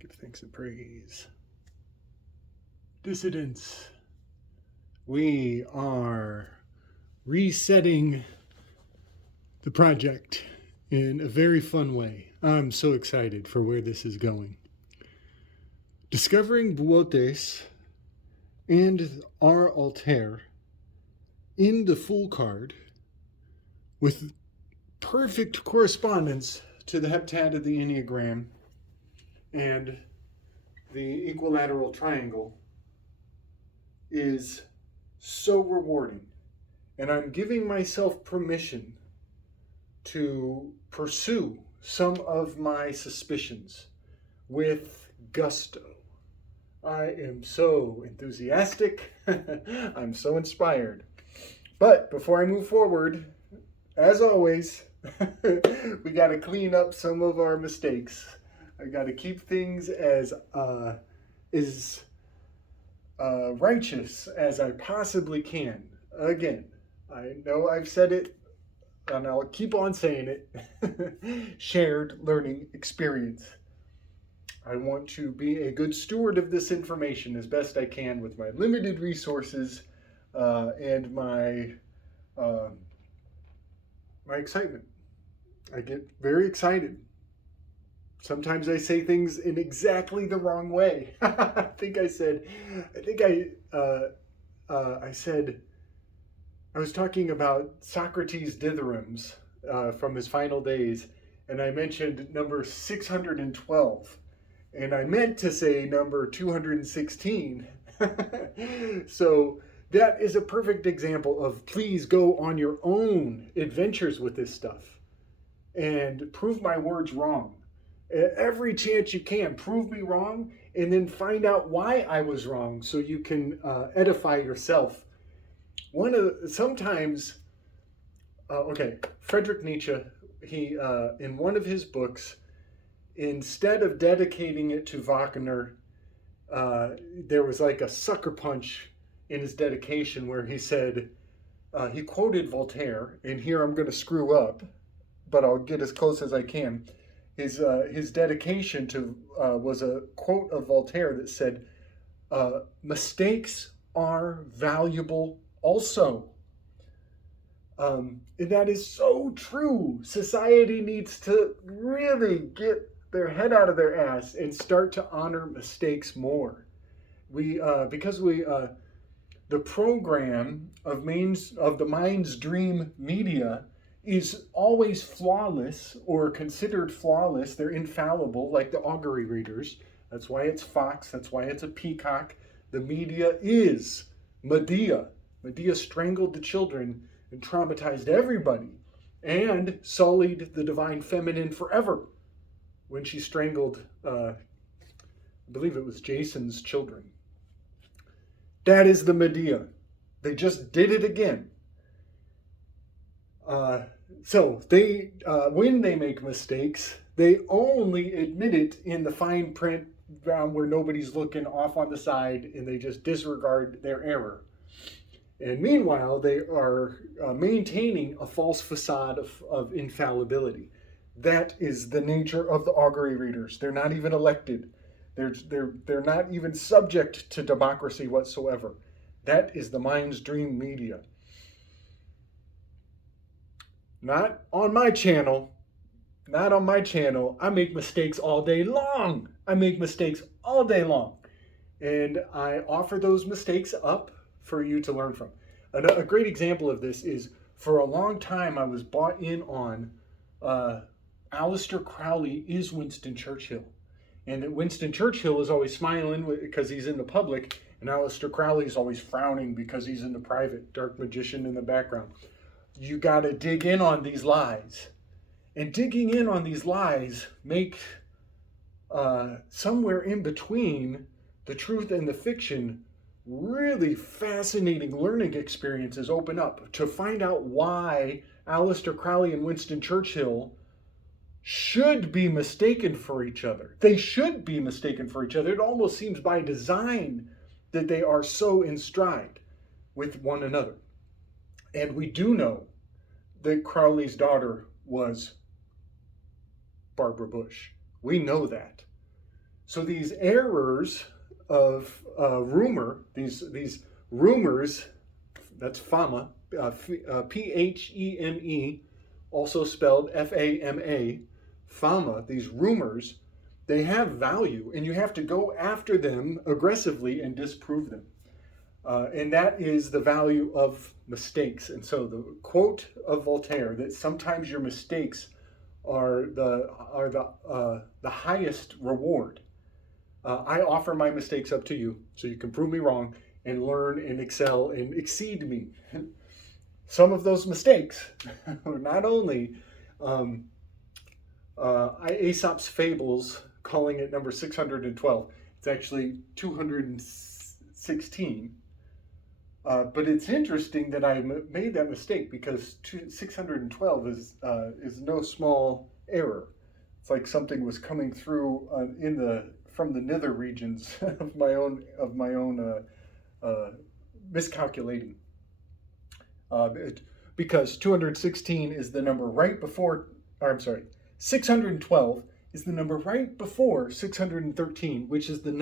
Give thanks and praise. Dissidents, we are resetting the project in a very fun way. I'm so excited for where this is going. Discovering Buotes and our Altair in the full card with perfect correspondence to the heptad of the Enneagram and the equilateral triangle is so rewarding. And I'm giving myself permission to pursue some of my suspicions with gusto. I am so enthusiastic. I'm so inspired. But before I move forward, as always, we got to clean up some of our mistakes. I got to keep things as righteous as I possibly can. Again, I know I've said it, and I'll keep on saying it. Shared learning experience. I want to be a good steward of this information as best I can with my limited resources and my excitement. I get very excited. Sometimes I say things in exactly the wrong way. I was talking about Socrates' dithyrambs from his final days, and I mentioned number 612, and I meant to say number 216. So that is a perfect example of please go on your own adventures with this stuff and prove my words wrong. Every chance you can, prove me wrong, and then find out why I was wrong so you can edify yourself. Friedrich Nietzsche, he in one of his books, instead of dedicating it to Wagner, there was like a sucker punch in his dedication where he said, he quoted Voltaire, and here I'm going to screw up, but I'll get as close as I can. His dedication to was a quote of Voltaire that said, mistakes are valuable also. And that is so true. Society needs to really get their head out of their ass and start to honor mistakes more. The program of the Mind's Dream media is always flawless or considered flawless. They're infallible, like the augury readers. That's why it's Fox. That's why it's a Peacock. The media is Medea. Medea strangled the children and traumatized everybody and sullied the divine feminine forever when she strangled, I believe it was Jason's children. That is the Medea. They just did it again. So they, when they make mistakes, they only admit it in the fine print where nobody's looking, off on the side, and they just disregard their error. And meanwhile, they are maintaining a false facade of infallibility. That is the nature of the augury readers. They're not even elected. They're not even subject to democracy whatsoever. That is the Mind's Dream media. Not on my channel. Not on my channel. I make mistakes all day long. And I offer those mistakes up for you to learn from. A great example of this is, for a long time I was bought in on Aleister Crowley is Winston Churchill. And that Winston Churchill is always smiling because he's in the public, and Aleister Crowley is always frowning because he's in the private, dark magician in the background. You got to dig in on these lies. And digging in on these lies make somewhere in between the truth and the fiction really fascinating learning experiences open up to find out why Aleister Crowley and Winston Churchill should be mistaken for each other. They should be mistaken for each other. It almost seems by design that they are so in stride with one another. And we do know that Crowley's daughter was Barbara Bush. We know that. So these errors of rumor, these rumors, that's phama, Pheme, also spelled Fama, phama, these rumors, they have value, and you have to go after them aggressively and disprove them. And that is the value of mistakes. And so the quote of Voltaire, that sometimes your mistakes are the highest reward. I offer my mistakes up to you so you can prove me wrong and learn and excel and exceed me. Some of those mistakes are not only Aesop's Fables, calling it number 612. It's actually 216. But it's interesting that I made that mistake, because 612 is no small error. It's like something was coming through from the nether regions of my own miscalculating. Because 216 is the number right before, or I'm sorry, 612 is the number right before 613, which is the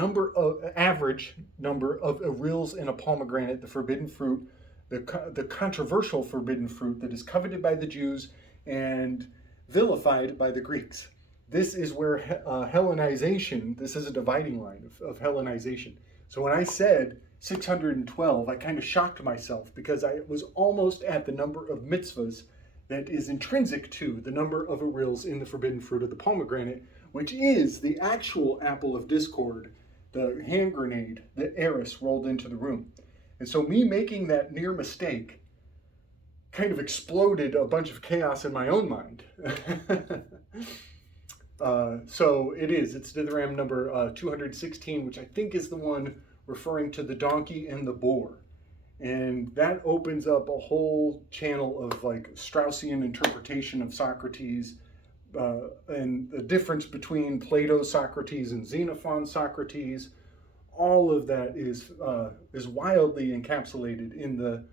average number of arils in a pomegranate, the forbidden fruit, the controversial forbidden fruit that is coveted by the Jews and vilified by the Greeks. This is where Hellenization, this is a dividing line of Hellenization. So when I said 612, I kind of shocked myself, because I was almost at the number of mitzvahs that is intrinsic to the number of arils in the forbidden fruit of the pomegranate, which is the actual apple of discord, the hand grenade that Eris rolled into the room. And so me making that near mistake kind of exploded a bunch of chaos in my own mind. So it's Dithyram number 216, which I think is the one referring to the donkey and the boar. And that opens up a whole channel of like Straussian interpretation of Socrates, and the difference between Plato's Socrates and Xenophon's Socrates. All of that is wildly encapsulated in the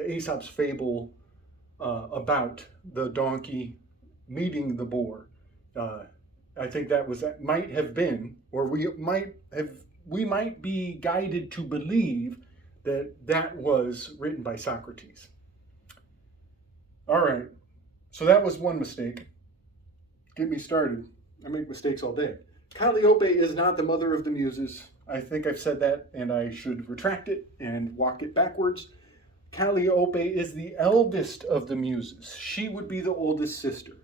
Aesop's fable about the donkey meeting the boar. I think that might have been, or we might be guided to believe that was written by Socrates. All right, so that was one mistake. Get me started. I make mistakes all day. Caliope is not the mother of the muses. I think I've said that, and I should retract it and walk it backwards. Caliope is the eldest of the muses. She would be the oldest sister.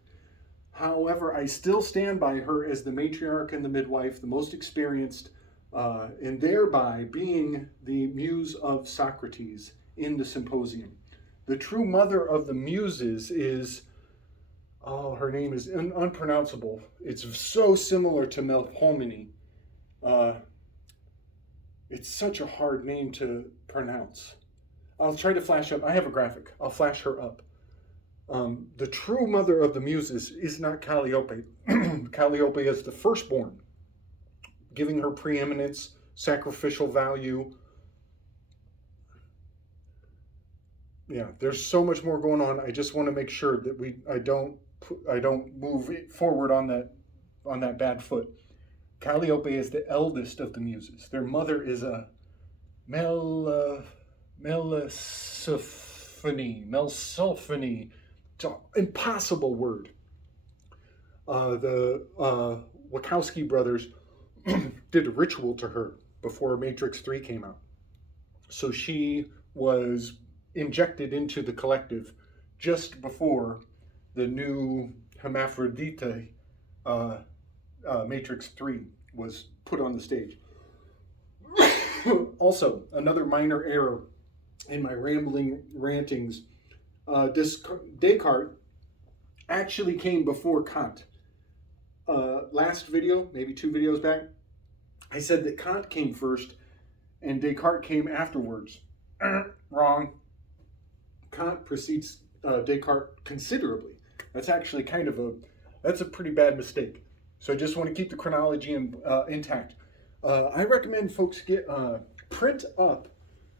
However, I still stand by her as the matriarch and the midwife, the most experienced, and thereby being the muse of Socrates in the symposium. The true mother of the muses is, her name is unpronounceable. It's so similar to Melpomene. It's such a hard name to pronounce. I'll try to flash up. I have a graphic. I'll flash her up. The true mother of the muses is not Caliope. Caliope is the firstborn, giving her preeminence, sacrificial value. Yeah, there's so much more going on. I just want to make sure that I don't move forward on that bad foot. Caliope is the eldest of the muses. Their mother is a Melsophone. It's an impossible word. The Wachowski brothers did a ritual to her before Matrix 3 came out. So she was injected into the collective just before the new Hermaphrodite Matrix 3 was put on the stage. Also, another minor error in my rambling rantings, Descartes actually came before Kant. Last video, maybe 2 videos back, I said that Kant came first and Descartes came afterwards. Wrong. Kant precedes Descartes considerably. That's actually that's a pretty bad mistake. So I just want to keep the chronology intact. I recommend folks print up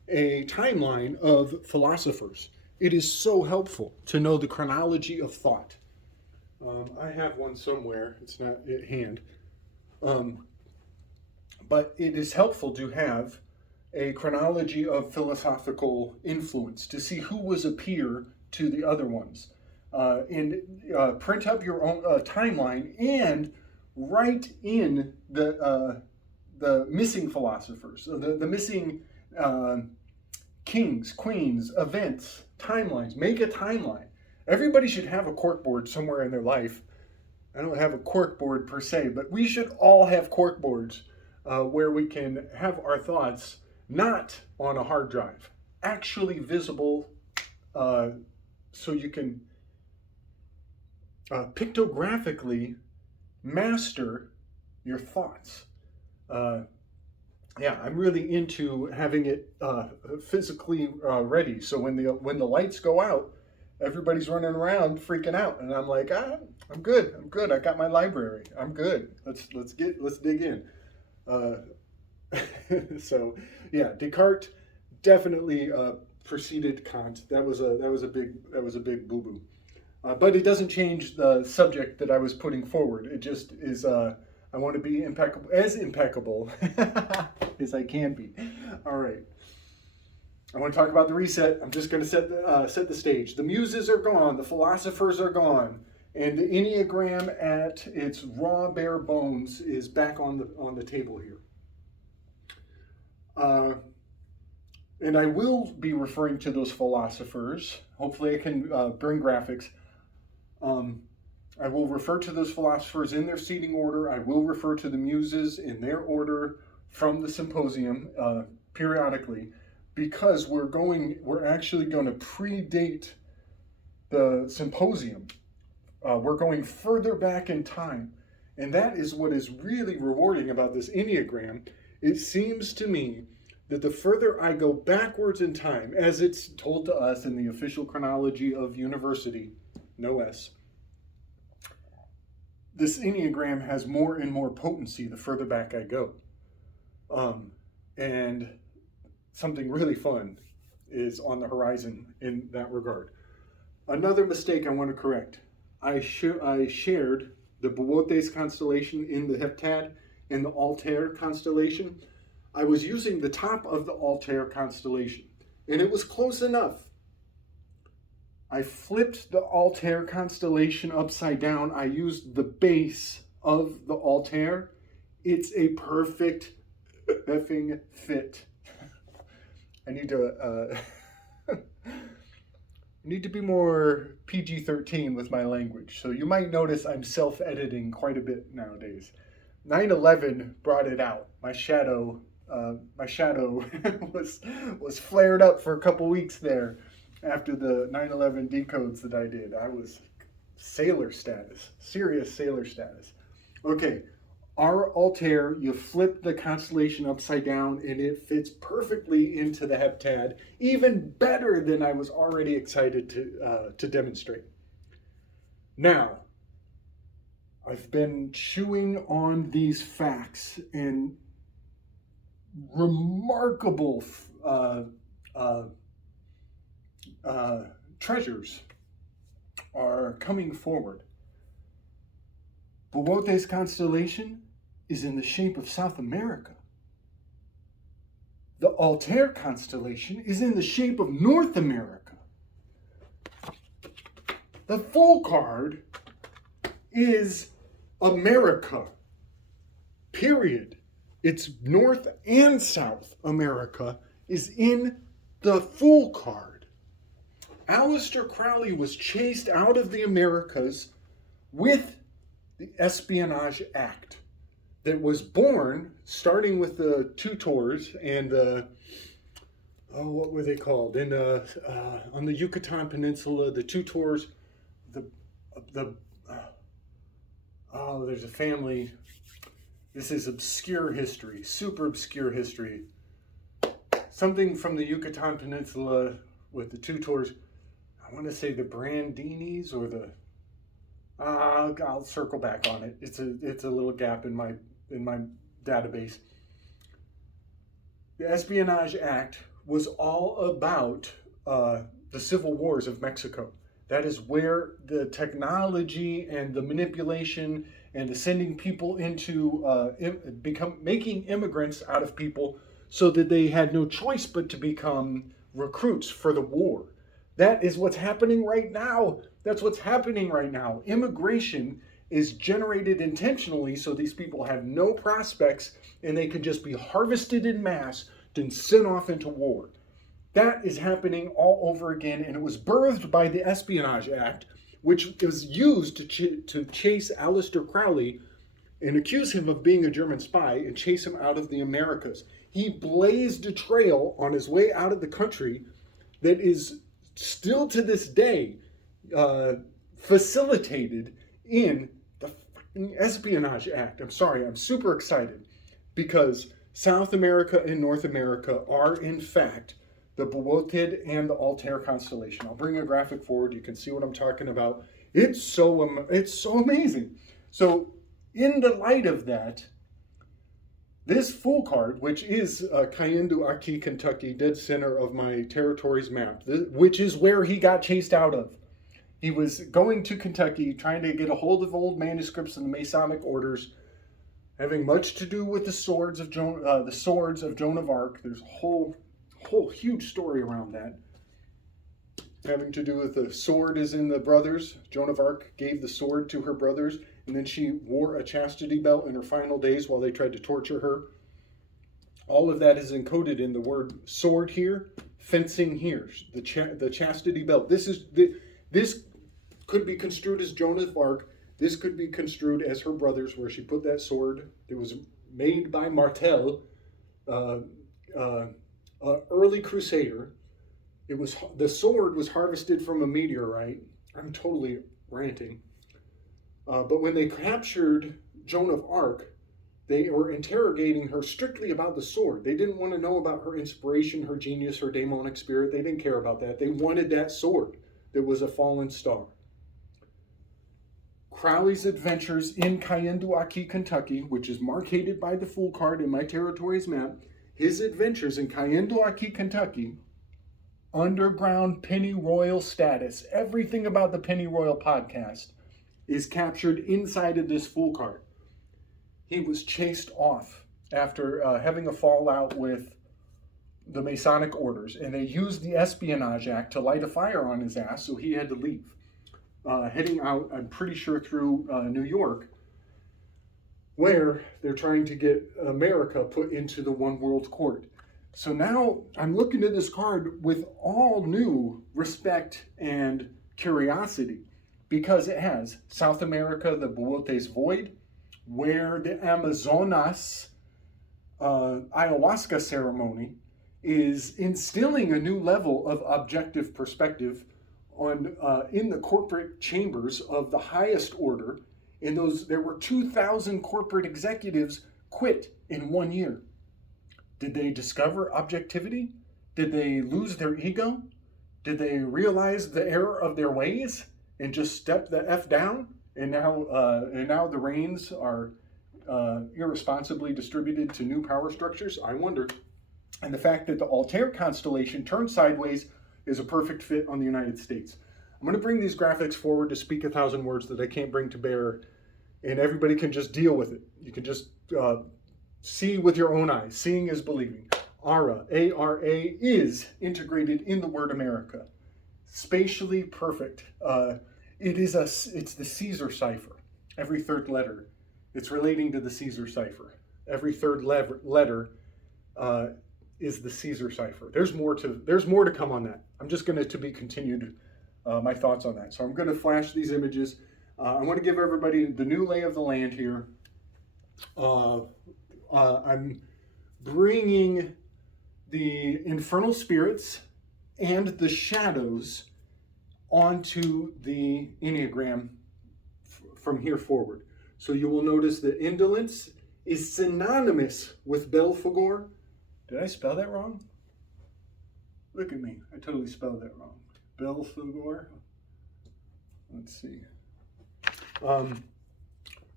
a timeline of philosophers. It is so helpful to know the chronology of thought. I have one somewhere. It's not at hand. But it is helpful to have a chronology of philosophical influence to see who was a peer to the other ones. And print up your own timeline and write in the missing philosophers, the missing kings, queens, events, timelines. Make a timeline. Everybody should have a corkboard somewhere in their life. I don't have a corkboard per se, but we should all have corkboards where we can have our thoughts not on a hard drive, actually visible, so you can pictographically master your thoughts. Yeah, I'm really into having it physically ready. So when the lights go out, everybody's running around freaking out, and I'm like, I'm good. I got my library. I'm good. Let's dig in. So yeah, Descartes definitely preceded Kant. That was a big boo boo. But it doesn't change the subject that I was putting forward. It just is. I want to be impeccable as I can be. All right. I want to talk about the reset. I'm just going to set the stage. The muses are gone. The philosophers are gone. And the Enneagram at its raw, bare bones is back on the table here. And I will be referring to those philosophers. Hopefully I can bring graphics. I will refer to those philosophers in their seating order. I will refer to the muses in their order from the symposium periodically, because we're actually going to predate the symposium. We're going further back in time. And that is what is really rewarding about this Enneagram. It seems to me that the further I go backwards in time, as it's told to us in the official chronology of university, no S, this Enneagram has more and more potency the further back I go. And something really fun is on the horizon in that regard. Another mistake I want to correct. I shared the Boötes constellation in the heptad and the Altair constellation. I was using the top of the Altair constellation, and it was close enough. I flipped the Altair constellation upside down. I used the base of the Altair. It's a perfect effing fit. I need to be more PG-13 with my language. So you might notice I'm self-editing quite a bit nowadays. 9/11 brought it out. My shadow was flared up for a couple weeks there after the 9/11 decodes that I did. I was sailor status, serious sailor status. Okay, our Altair, you flip the constellation upside down and it fits perfectly into the heptad, even better than I was already excited to demonstrate. Now, I've been chewing on these facts, and remarkable treasures are coming forward. Boötes constellation is in the shape of South America. The Altair constellation is in the shape of North America. The full card is America, period. It's North and South America is in the full card. Aleister Crowley was chased out of the Americas with the Espionage Act that was born starting with the Tutors and what were they called? And on the Yucatan Peninsula, the Tutors, there's a family. This is obscure history, super obscure history. Something from the Yucatan Peninsula with the Tutors. I want to say the Brandinis or the. I'll circle back on it. It's a little gap in my database. The Espionage Act was all about the civil wars of Mexico. That is where the technology and the manipulation and the sending people into making immigrants out of people so that they had no choice but to become recruits for the war. That is what's happening right now. That's what's happening right now. Immigration is generated intentionally so these people have no prospects and they can just be harvested in mass and sent off into war. That is happening all over again, and it was birthed by the Espionage Act, which was used to chase Aleister Crowley and accuse him of being a German spy and chase him out of the Americas. He blazed a trail on his way out of the country that is still to this day facilitated in the Espionage Act. I'm sorry, I'm super excited because South America and North America are in fact the Boötid and the Altair constellation. I'll bring a graphic forward. You can see what I'm talking about. It's so amazing. So in the light of that, this Fool card, which is Cayendo Aki, Kentucky, dead center of my territories map, which is where he got chased out of. He was going to Kentucky, trying to get a hold of old manuscripts and the Masonic orders, having much to do with the swords of Joan of Arc. There's a whole huge story around that, having to do with the sword is in the brothers. Joan of Arc gave the sword to her brothers, and then she wore a chastity belt in her final days while they tried to torture her. All of that is encoded in the word sword here, fencing here, the chastity belt. This could be construed as Joan of Arc. This could be construed as her brothers, where she put that sword. It was made by Martel, early crusader. The sword was harvested from a meteorite. I'm totally ranting. But when they captured Joan of Arc, they were interrogating her strictly about the sword. They didn't want to know about her inspiration, her genius, her daemonic spirit. They didn't care about that. They wanted that sword that was a fallen star. Crowley's adventures in Cayendo Aki, Kentucky, which is marked by the Fool card in my territories map, his adventures in Cayendo Aki, Kentucky, underground pennyroyal status, everything about the Pennyroyal podcast is captured inside of this Fool card. He was chased off after having a fallout with the Masonic orders, and they used the Espionage Act to light a fire on his ass, so he had to leave. Heading out, I'm pretty sure, through New York, where they're trying to get America put into the one world court. So now I'm looking at this card with all new respect and curiosity, because it has South America, the Boötes Void, where the Amazonas ayahuasca ceremony is instilling a new level of objective perspective on in the corporate chambers of the highest order. In those, there were 2,000 corporate executives quit in 1 year. Did they discover objectivity? Did they lose their ego? Did they realize the error of their ways and just step the F down? And now the reins are irresponsibly distributed to new power structures? I wonder. And the fact that the Altair constellation turned sideways is a perfect fit on the United States. I'm going to bring these graphics forward to speak 1,000 words that I can't bring to bear, and everybody can just deal with it. You can just see with your own eyes. Seeing is believing. ARA, A-R-A, is integrated in the word America. Spatially perfect. It's the Caesar cipher. Every third letter, it's relating to the Caesar cipher. Every third letter is the Caesar cipher. There's more to come on that. I'm just going to be continued my thoughts on that. So I'm going to flash these images. I want to give everybody the new lay of the land here. I'm bringing the infernal spirits and the shadows onto the Enneagram from here forward. So you will notice that indolence is synonymous with Belphegor. Did I spell that wrong? Look at me. I totally spelled that wrong. Belphegor. Let's see.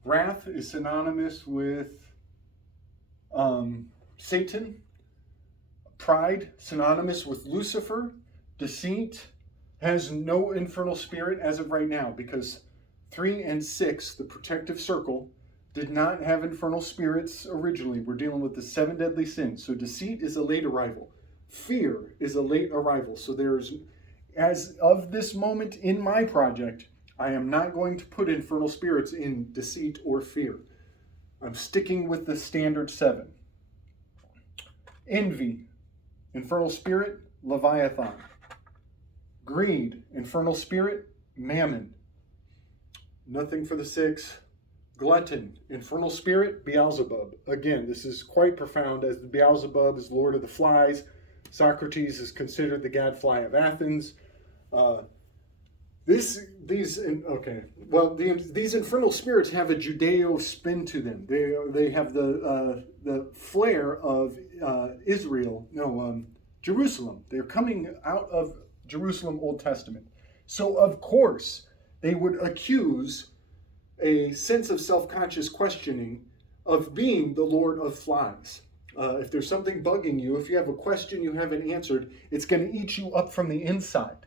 Wrath is synonymous with Satan. Pride, synonymous with Lucifer. Deceit has no infernal spirit as of right now, because 3 and 6, the protective circle, did not have infernal spirits originally. We're dealing with the 7 deadly sins. So deceit is a late arrival. Fear is a late arrival. So there's, as of this moment in my project, I am not going to put infernal spirits in deceit or fear. I'm sticking with the standard 7. Envy, infernal spirit, Leviathan. Greed, infernal spirit, Mammon. Nothing for the 6. Glutton, infernal spirit, Beelzebub. Again, this is quite profound, as the Beelzebub is lord of the flies. Socrates is considered the gadfly of Athens. These infernal spirits have a Judeo spin to them. They have the flair of Jerusalem. They're coming out of Jerusalem, Old Testament. So of course they would accuse a sense of self-conscious questioning of being the Lord of flies. If there's something bugging you, if you have a question you haven't answered, it's going to eat you up from the inside.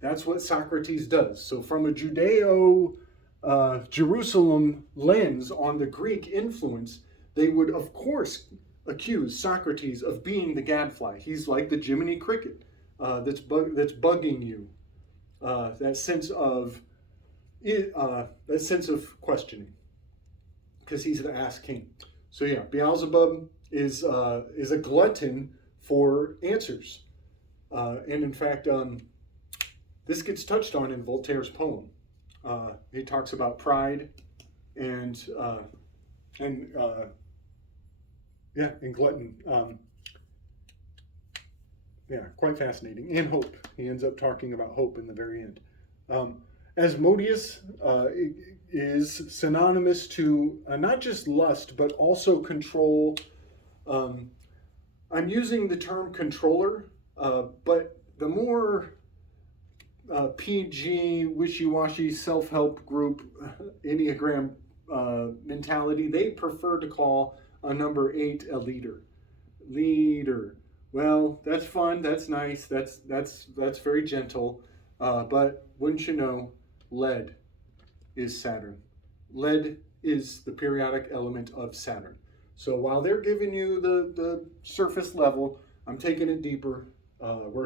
That's what Socrates does. So from a Judeo-Jerusalem lens on the Greek influence, they would, of course, accuse Socrates of being the gadfly. He's like the Jiminy Cricket that's bugging you. That sense of questioning, because he's the ass king. So yeah, Beelzebub is a glutton for answers, and in fact, this gets touched on in Voltaire's poem. He talks about pride and glutton. Quite fascinating. And hope. He ends up talking about hope in the very end. Asmodeus is synonymous to not just lust, but also control. I'm using the term controller, but the more PG, wishy-washy, self-help group, Enneagram mentality, they prefer to call a number 8 a leader. Leader. Well, that's fun, that's nice, that's very gentle, but wouldn't you know, lead is Saturn. Lead is the periodic element of Saturn. So while they're giving you the surface level, I'm taking it deeper. We're